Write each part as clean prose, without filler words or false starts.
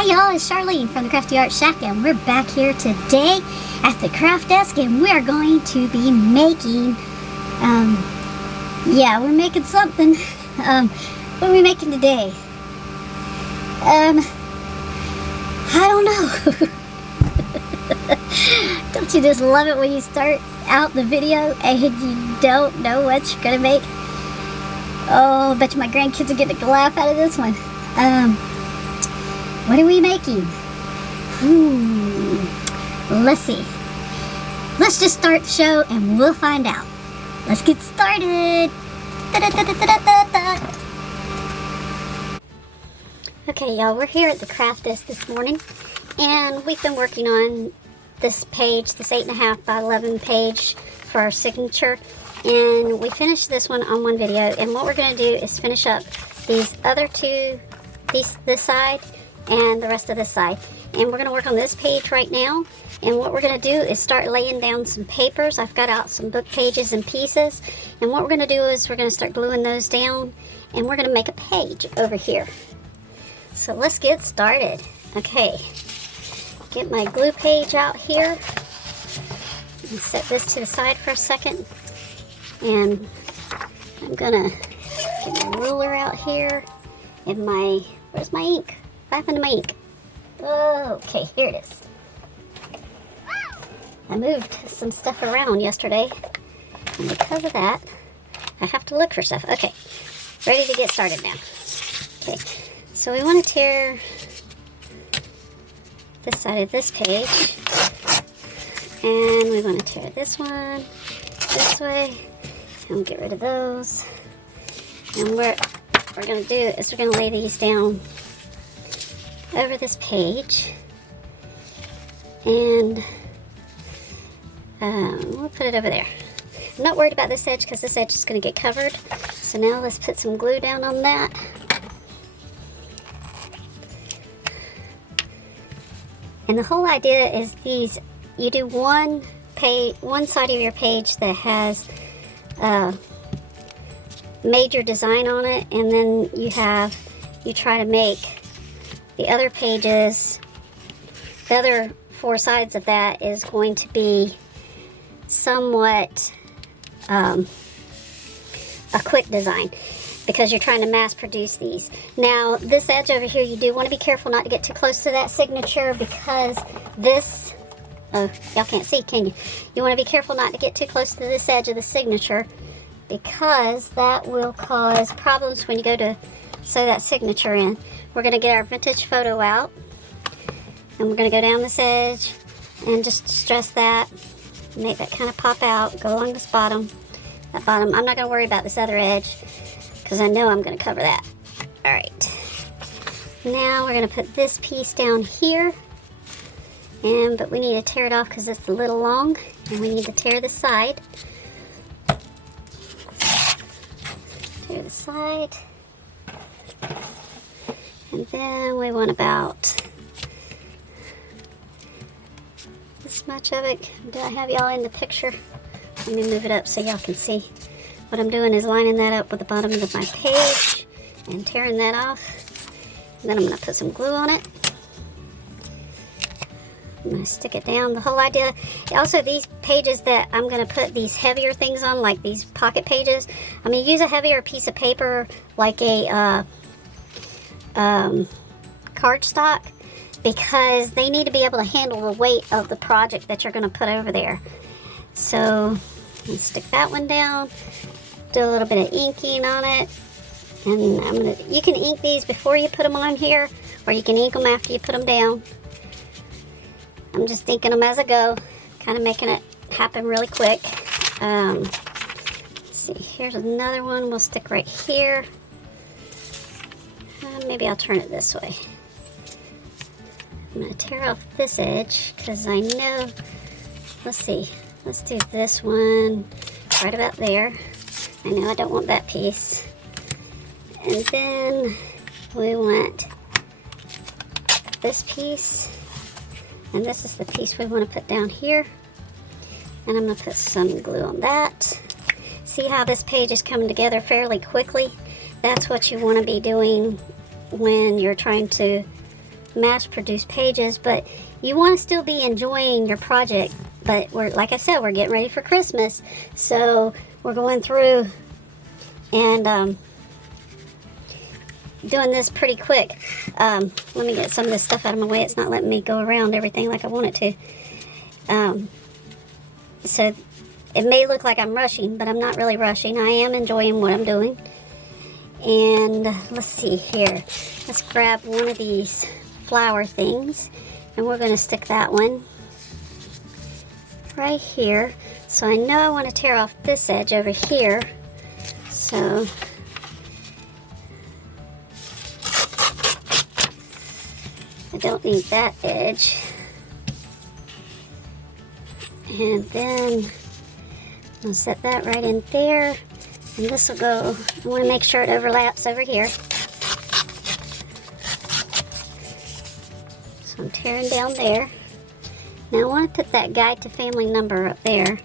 Hi y'all, it's Charlene from the Crafty Art Shack, and we're back here today at the craft desk, and we're going to be making, we're making something. What are we making today? I don't know. Don't you just love it when you start out the video and you don't know what you're gonna make? Oh, I bet you my grandkids are getting a laugh out of this one. What are we making? Let's see. Let's just start the show and we'll find out. Let's get started. Okay, y'all, we're here at the craft desk this morning, and we've been working on this page, this 8.5 by 11 page for our signature, and we finished this one on one video. And what we're going to do is finish up these other two, this side and the rest of this side, and we're going to work on this page right now. And what we're going to do is start laying down some papers. I've got out some book pages and pieces, and what we're going to do is we're going to start gluing those down, and we're going to make a page over here. So let's get started. Okay, get my glue page out here and set this to the side for a second, and I'm gonna get my ruler out here and my, where's my ink? What happened to my ink? Okay, here it is. I moved some stuff around yesterday, and because of that I have to look for stuff. Okay, ready to get started now. Okay, so we want to tear this side of this page, and we want to tear this one this way, and we'll get rid of those. And what we're going to do is we're going to lay these down over this page, and we'll put it over there. I'm not worried about this edge because this edge is going to get covered. So now let's put some glue down on that. And the whole idea is these, you do one side of your page that has major design on it, and then you try to make the other pages, the other four sides of that is going to be somewhat a quick design, because you're trying to mass produce these. Now this edge over here, you do want to be careful not to get too close to that signature, because this, oh, y'all can't see, can you? You want to be careful not to get too close to this edge of the signature, because that will cause problems when you go to sew that signature in. We're going to get our vintage photo out, and we're going to go down this edge and just stress that, make that kind of pop out, go along this bottom. That bottom, I'm not going to worry about this other edge because I know I'm going to cover that. Alright, now we're going to put this piece down here, but we need to tear it off because it's a little long, and we need to tear the side. Tear the side. And then we want about this much of it. Do I have y'all in the picture? Let me move it up so y'all can see. What I'm doing is lining that up with the bottom of my page and tearing that off. And then I'm going to put some glue on it. I'm going to stick it down. The whole idea, also these pages that I'm going to put these heavier things on, like these pocket pages, I'm going to use a heavier piece of paper, like a cardstock, because they need to be able to handle the weight of the project that you're going to put over there. So let's stick that one down, do a little bit of inking on it, and you can ink these before you put them on here, or you can ink them after you put them down. I'm just inking them as I go, kind of making it happen really quick. Let's see, here's another one we'll stick right here. Maybe I'll turn it this way. I'm going to tear off this edge because I know, let's see, let's do this one right about there. I know I don't want that piece. And then we want this piece, and this is the piece we want to put down here. And I'm going to put some glue on that. See how this page is coming together fairly quickly? That's what you want to be doing when you're trying to mass-produced pages, but you want to still be enjoying your project. But like I said, we're getting ready for Christmas, so we're going through and doing this pretty quick. Let me get some of this stuff out of my way. It's not letting me go around everything like I want it to. So it may look like I'm rushing, but I'm not really rushing. I am enjoying what I'm doing. And let's see here. Let's grab one of these flower things, and we're going to stick that one right here. So I know I want to tear off this edge over here. So I don't need that edge. And then I'll set that right in there. And this will go, I want to make sure it overlaps over here. So I'm tearing down there. Now I want to put that guide to family number up there,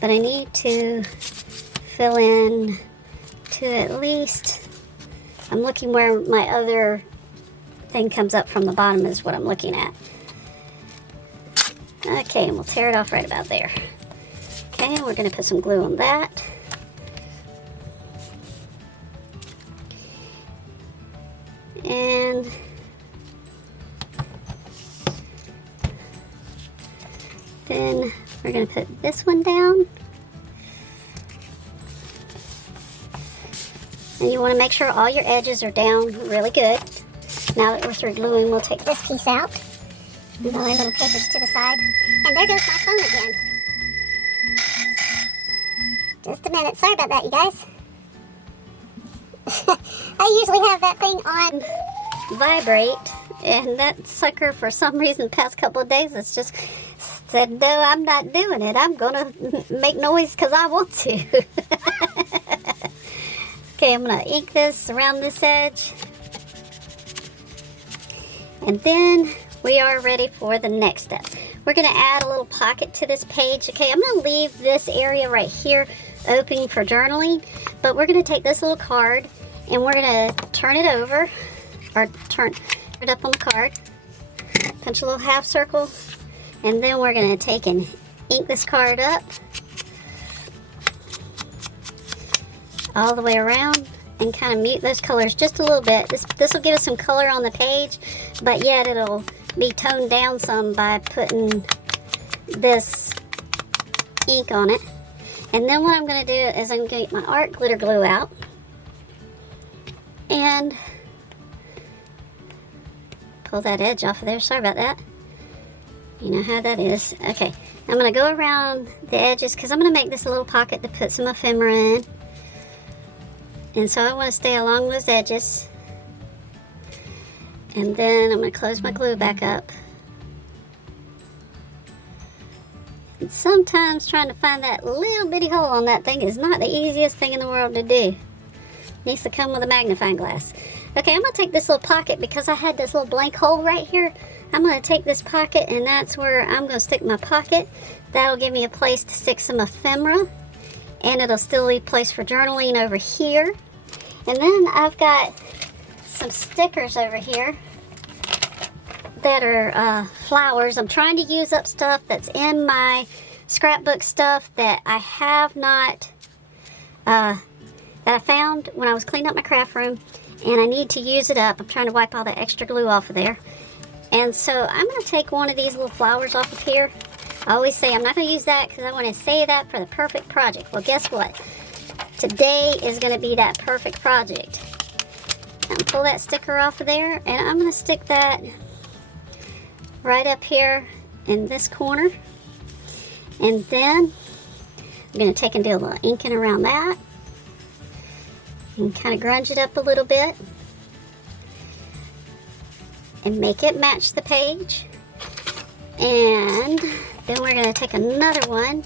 but I need to fill in to at least, I'm looking where my other thing comes up from the bottom is what I'm looking at. Okay, and we'll tear it off right about there. Okay, we're going to put some glue on that. And then we're going to put this one down. And you want to make sure all your edges are down really good. Now that we're through gluing, we'll take this piece out. Move our little papers to the side. And there goes my phone again. Just a minute. Sorry about that, you guys. I usually have that thing on vibrate, and that sucker, for some reason, the past couple of days, it's just said, no, I'm not doing it. I'm going to make noise because I want to. Okay, I'm going to ink this around this edge. And then we are ready for the next step. We're going to add a little pocket to this page. Okay, I'm going to leave this area right here open for journaling, but we're going to take this little card and we're going to turn it over, or turn it up on the card, punch a little half circle, and then we're going to take and ink this card up all the way around and kind of mute those colors just a little bit. This will give us some color on the page, but yet it'll be toned down some by putting this ink on it. And then what I'm going to do is I'm going to get my art glitter glue out and pull that edge off of there. Sorry about that. You know how that is. Okay, I'm going to go around the edges because I'm going to make this a little pocket to put some ephemera in. And so I want to stay along those edges. And then I'm going to close my glue back up. And sometimes trying to find that little bitty hole on that thing is not the easiest thing in the world to do. Needs to come with a magnifying glass. Okay, I'm going to take this little pocket because I had this little blank hole right here. I'm going to take this pocket and that's where I'm going to stick my pocket. That'll give me a place to stick some ephemera. And it'll still leave place for journaling over here. And then I've got some stickers over here that are flowers. I'm trying to use up stuff that's in my scrapbook stuff that I have not, that I found when I was cleaning up my craft room, and I need to use it up. I'm trying to wipe all the extra glue off of there. And so I'm going to take one of these little flowers off of here. I always say I'm not going to use that because I want to save that for the perfect project. Well, guess what? Today is going to be that perfect project. I'll pull that sticker off of there, and I'm going to stick that right up here in this corner. And then I'm going to take and do a little inking around that and kind of grunge it up a little bit and make it match the page. And then we're going to take another one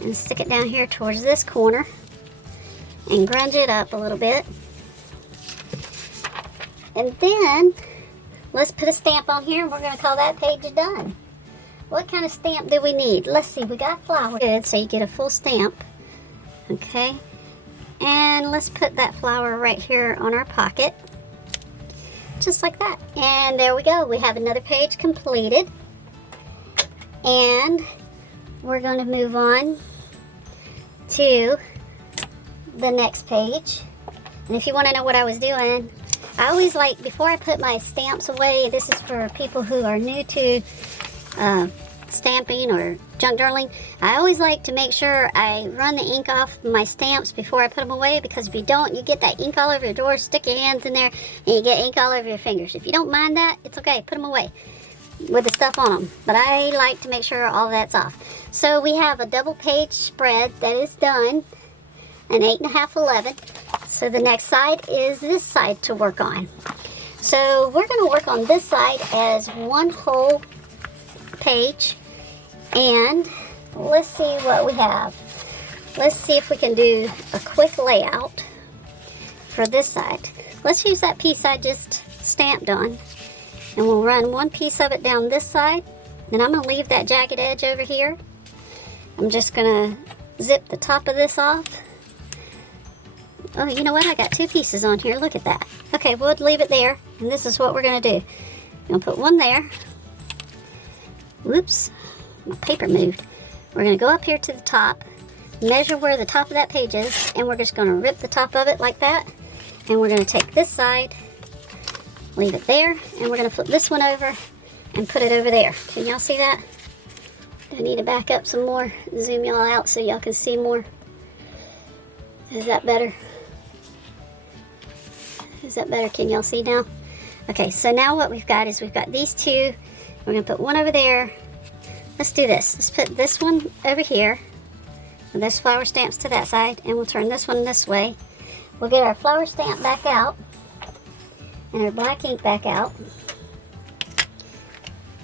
and stick it down here towards this corner and grunge it up a little bit. And then let's put a stamp on here and we're going to call that page done. What kind of stamp do we need? Let's see, we got flower. Good, so you get a full stamp. Okay, and let's put that flower right here on our pocket. just like that. And there we go. We have another page completed. And we're going to move on to the next page. And if you want to know what I was doing, I always like, before I put my stamps away, this is for people who are new to stamping or junk journaling, I always like to make sure I run the ink off my stamps before I put them away, because if you don't, you get that ink all over your drawer, stick your hands in there, and you get ink all over your fingers. If you don't mind that, it's okay, put them away with the stuff on them. But I like to make sure all that's off. So we have a double page spread that is done, an 8.5 11. So the next side is this side to work on. So we're going to work on this side as one whole page. And let's see what we have. Let's see if we can do a quick layout for this side. Let's use that piece I just stamped on. And we'll run one piece of it down this side. Then I'm going to leave that jagged edge over here. I'm just going to zip the top of this off. Oh, you know what? I got two pieces on here. Look at that. Okay, we'll leave it there. And this is what we're going to do. I'm going to put one there. Whoops. My paper moved. We're going to go up here to the top, measure where the top of that page is, and we're just going to rip the top of it like that. And we're going to take this side, leave it there, and we're going to flip this one over and put it over there. Can y'all see that? I need to back up some more, zoom y'all out so y'all can see more. Is that better? Is that better? Can y'all see now? Okay, so now what we've got is we've got these two. We're going to put one over there. Let's do this. Let's put this one over here. And this flower stamp's to that side. And we'll turn this one this way. We'll get our flower stamp back out. And our black ink back out.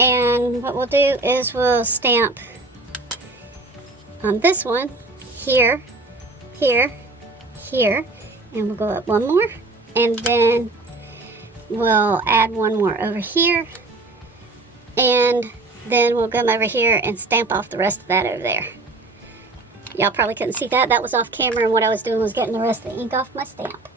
And what we'll do is we'll stamp on this one. Here. Here. Here. And we'll go up one more. And then we'll add one more over here. And then we'll come over here and stamp off the rest of that over there. Y'all probably couldn't see that. That was off camera, and what I was doing was getting the rest of the ink off my stamp.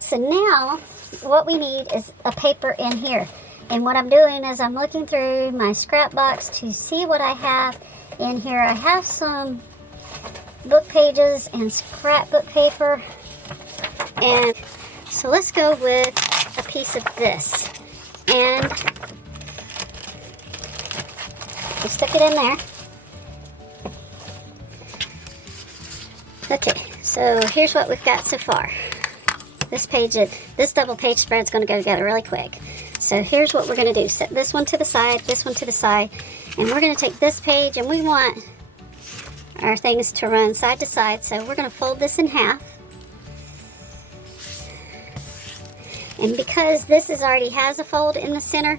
So now, what we need is a paper in here. And what I'm doing is I'm looking through my scrap box to see what I have in here. I have some book pages and scrapbook paper. And so let's go with a piece of this. And we'll stick it in there. Okay, so here's what we've got so far. This double page spread is going to go together really quick. So here's what we're going to do. Set this one to the side, this one to the side, and we're going to take this page, and we want our things to run side to side. So we're going to fold this in half. And because this already has a fold in the center,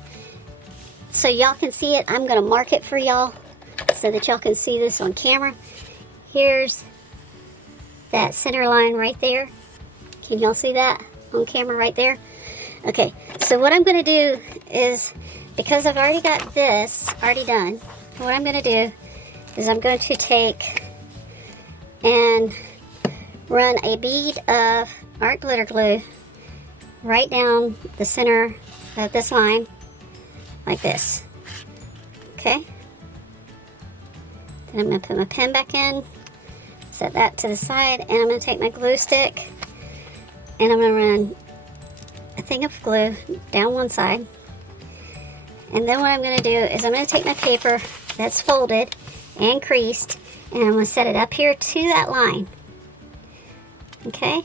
so y'all can see it, I'm going to mark it for y'all so that y'all can see this on camera. Here's that center line right there. Can y'all see that on camera right there? Okay, so what I'm going to do is, because I've already got this already done, what I'm going to do is I'm going to take and run a bead of art glitter glue right down the center of this line, like this. Okay. Then I'm going to put my pen back in, set that to the side, and I'm going to take my glue stick, and I'm going to run a thing of glue down one side. And then what I'm going to do is I'm going to take my paper that's folded and creased, and I'm going to set it up here to that line. Okay?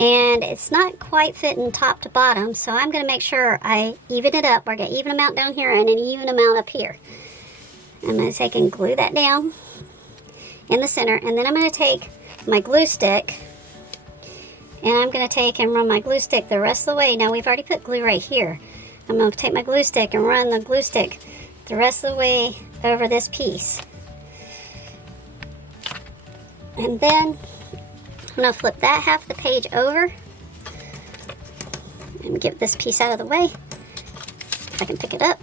And it's not quite fitting top to bottom, so I'm going to make sure I even it up, or get even amount down here and an even amount up here. I'm going to take and glue that down in the center, and then I'm going to take my glue stick, and I'm going to take and run my glue stick the rest of the way. Now we've already put glue right here. I'm going to take my glue stick and run the glue stick the rest of the way over this piece. And then I'm going to flip that half of the page over and get this piece out of the way, if I can pick it up.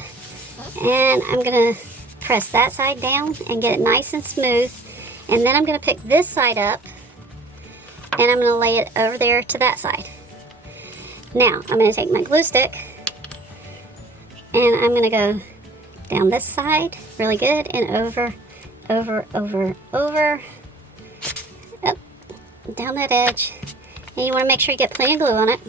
And I'm going to press that side down and get it nice and smooth. And then I'm going to pick this side up, and I'm going to lay it over there to that side. Now, I'm going to take my glue stick and I'm going to go down this side really good and over, up, down that edge. And you want to make sure you get plenty of glue on it.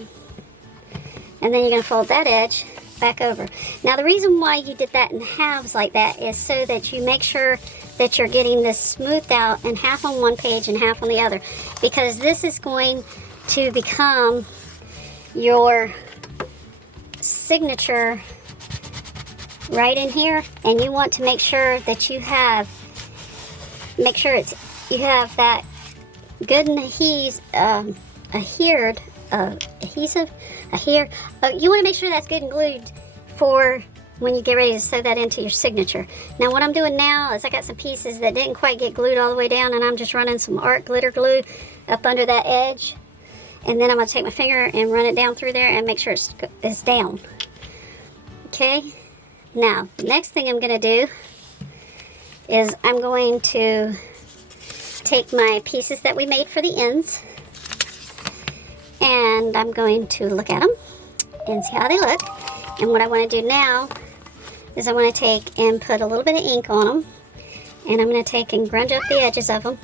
And then you're going to fold that edge back over. Now, the reason why you did that in halves like that is so that you make sure that you're getting this smoothed out and half on one page and half on the other. Because this is going to become your signature right in here, and you want to make sure that you have, you have that good adhesive. You want to make sure that's good and glued for when you get ready to sew that into your signature. Now what I'm doing now is I got some pieces that didn't quite get glued all the way down, and I'm just running some art glitter glue up under that edge, and then I'm going to take my finger and run it down through there and make sure it's down. Okay, now the next thing I'm going to do is I'm going to take my pieces that we made for the ends, and I'm going to look at them and see how they look. And what I want to do now is I want to take and put a little bit of ink on them, and I'm going to take and grunge up the edges of them.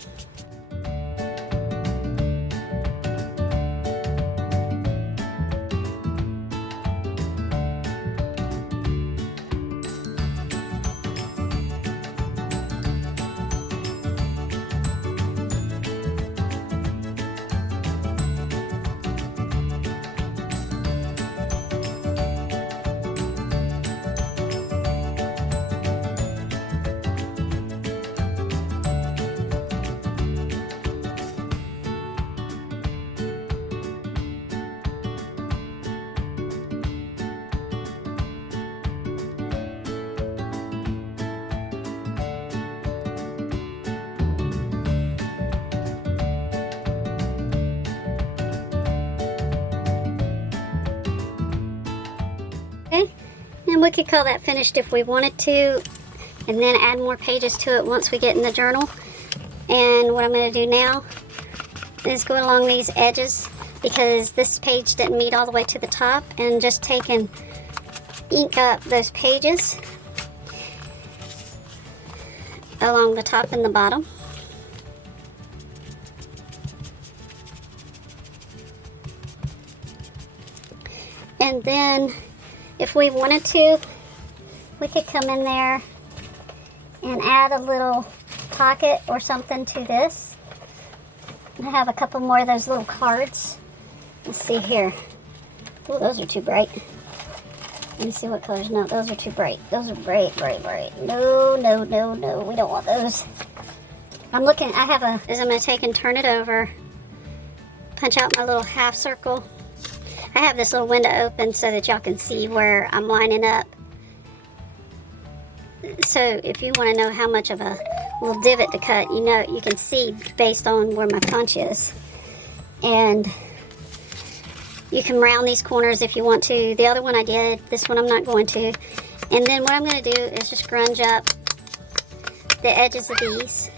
Okay, and we could call that finished if we wanted to, and then add more pages to it once we get in the journal. And what I'm going to do now is go along these edges, because this page didn't meet all the way to the top, and just take and ink up those pages along the top and the bottom. And then if we wanted to, we could come in there and add a little pocket or something to this. I have a couple more of those little cards. Let's see here. Oh, those are too bright. Let me see what colors. No, those are too bright. Those are bright. No, we don't want those. I'm looking, I'm going to take and turn it over, punch out my little half circle. I have this little window open so that y'all can see where I'm lining up. So if you want to know how much of a little divot to cut, you know, you can see based on where my punch is. And you can round these corners if you want to. The other one I did, this one I'm not going to. And then what I'm going to do is just grunge up the edges of these.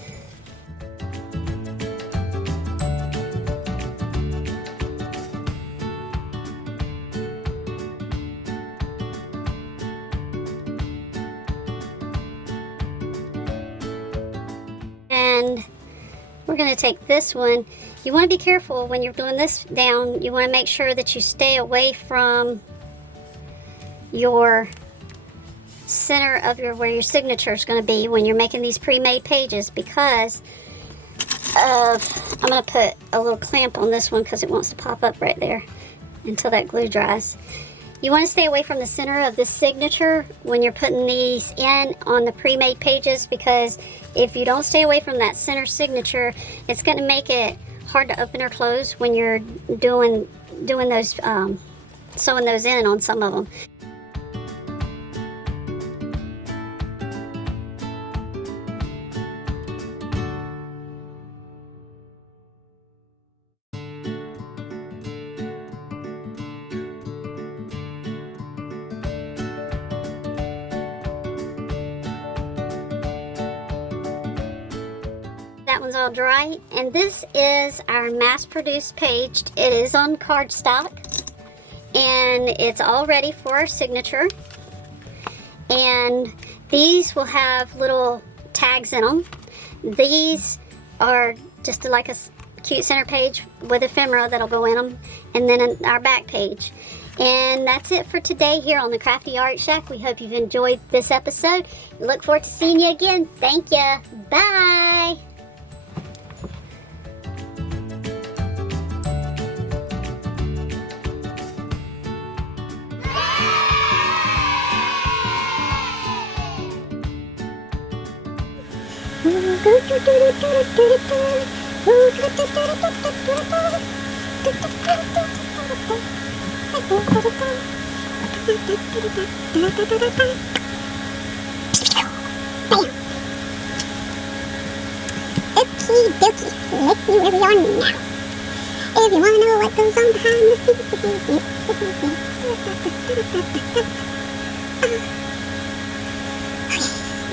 And we're going to take this one. You want to be careful when you're doing this down. You want to make sure that you stay away from your center of where your signature is going to be when you're making these pre-made pages, because I'm going to put a little clamp on this one because it wants to pop up right there until that glue dries. You want to stay away from the center of this signature when you're putting these in on the pre-made pages, because if you don't stay away from that center signature, it's going to make it hard to open or close when you're doing those, sewing those in on some of them. That one's all dry, and this is our mass-produced page. It is on cardstock, and it's all ready for our signature. And these will have little tags in them. These are just like a cute center page with ephemera that'll go in them, and then our back page. And that's it for today here on the Crafty Art Shack. We hope you've enjoyed this episode. Look forward to seeing you again. Thank you. Bye. Okie dokie, let's see where we are now. If you want to know what goes on behind the scenes, this is it. Okay,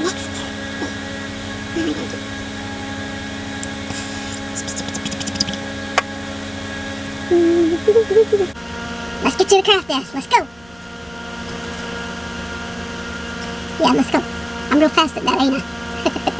next. What am I gonna do? Let's get to the craft desk. Let's go. Yeah, let's go. I'm real fast at that, ain't I?